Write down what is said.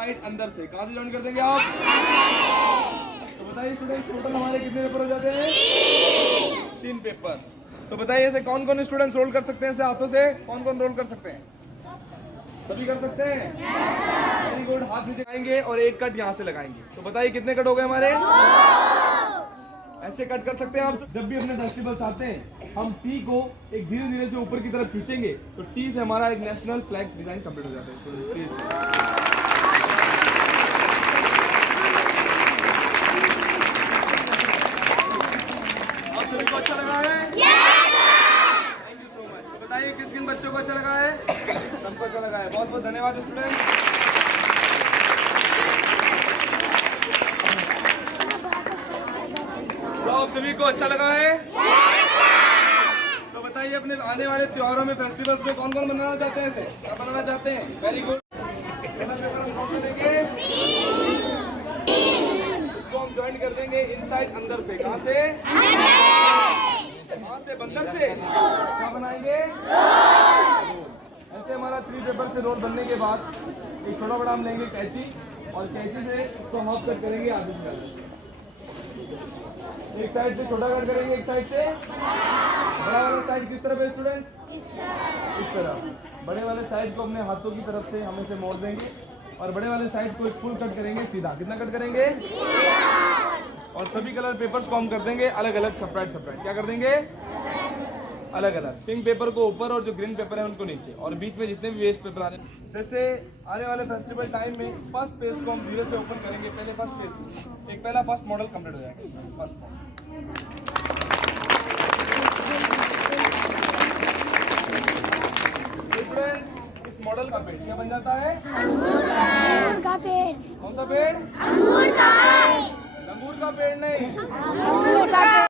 Side अंदर से कहां से ज्वाइन कर देंगे आप? तो बताइए स्टूडेंट्स, टोटल हमारे कितने पेपर हो जाते हैं? 3 पेपर। तो बताइए ऐसे कौन कौन स्टूडेंट्स रोल कर सकते हैं ऐसे हाथों से? कौन कौन रोल कर सकते हैं? सभी कर सकते हैं? Very good. हाथ नीचे लगाएंगे और एक कट यहाँ से लगाएंगे। तो बताइए कितने कट हो गए हमारे? ऐसे कट कर सकते हैं आप। जब भी अपने फेस्टिवल्स आते हैं हम टी को एक धीरे धीरे से ऊपर की तरफ खींचेंगे तो टी से हमारा एक नेशनल फ्लैग डिजाइन कंप्लीट हो जाता है। टी से को अच्छा लगा है? Thank you so much. तो बताइए किस किन बच्चों को अच्छा लगा है? सबको अच्छा लगा है। बहुत बहुत धन्यवाद स्टूडेंट। तो आप सभी को अच्छा लगा है? तो बताइए अपने आने वाले त्योहारों में फेस्टिवल्स में कौन कौन बनाना चाहते हैं इसे? क्या बनाना चाहते हैं? Very good. इसको हम ज्वाइन कर देंगे इनसाइड अंदर से। कहां से? वहां से बंदर से। क्या बनाएंगे? ऐसे हमारा 3 पेपर से रोल बनने के बाद एक छोटा बड़ा हम लेंगे कैंची और कैंची से इसको हम ऑफ कट करेंगे आगे से। एक साइड से छोटा कट करेंगे, एक साइड से बड़ा वाला साइड किस तरफ है स्टूडेंट्स? इस तरफ। बड़े वाले साइड को अपने हाथों की तरफ से हम इसे मोड़ देंगे और बड़े वाले साइड को फुल कट करेंगे सीधा। कितना कट करेंगे? और सभी कलर पेपर्स को हम कर देंगे अलग अलग, सेपरेट सेपरेट। क्या कर देंगे? अलग अलग। पिंक पेपर को ऊपर और जो ग्रीन पेपर है उनको नीचे, और बीच में जितने भी वेस्ट पेपर आ रहे हैं। जैसे आने वाले फेस्टिवल टाइम में फर्स्ट पेज को हम धीरे से ओपन करेंगे। पहले फर्स्ट पेज को एक पहला फर्स्ट मॉडल कंप्लीट हो जाएगा। फर्स्ट मॉडल इस मॉडल का पेड़ क्या बन जाता है? अंगूर का पेड़। कौन सा पेड़? अंगूर का। अंगूर का पेड़ नहीं, अंगूर का पेड़।